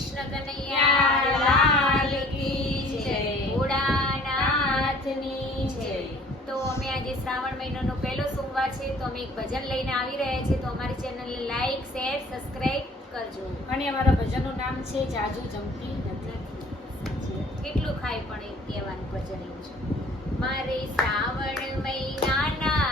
કૃષ્ણ કનૈયા લાલ કી જય, ભોળાનાથની જય. તો અમે આજે શ્રાવણ મહિનાનો પહેલો સોમવાર છે, તો અમે એક ભજન લઈને આવી રહ્યા છીએ. તો અમારી ચેનલને લાઈક, શેર, સબસ્ક્રાઇબ કરજો. અને અમારા ભજનનું નામ છે જાજુ જમતી નથી. કેટલું ખાય પણ એ કહેવાનું ભજન એવું છે. મારે શ્રાવણ મહિનાના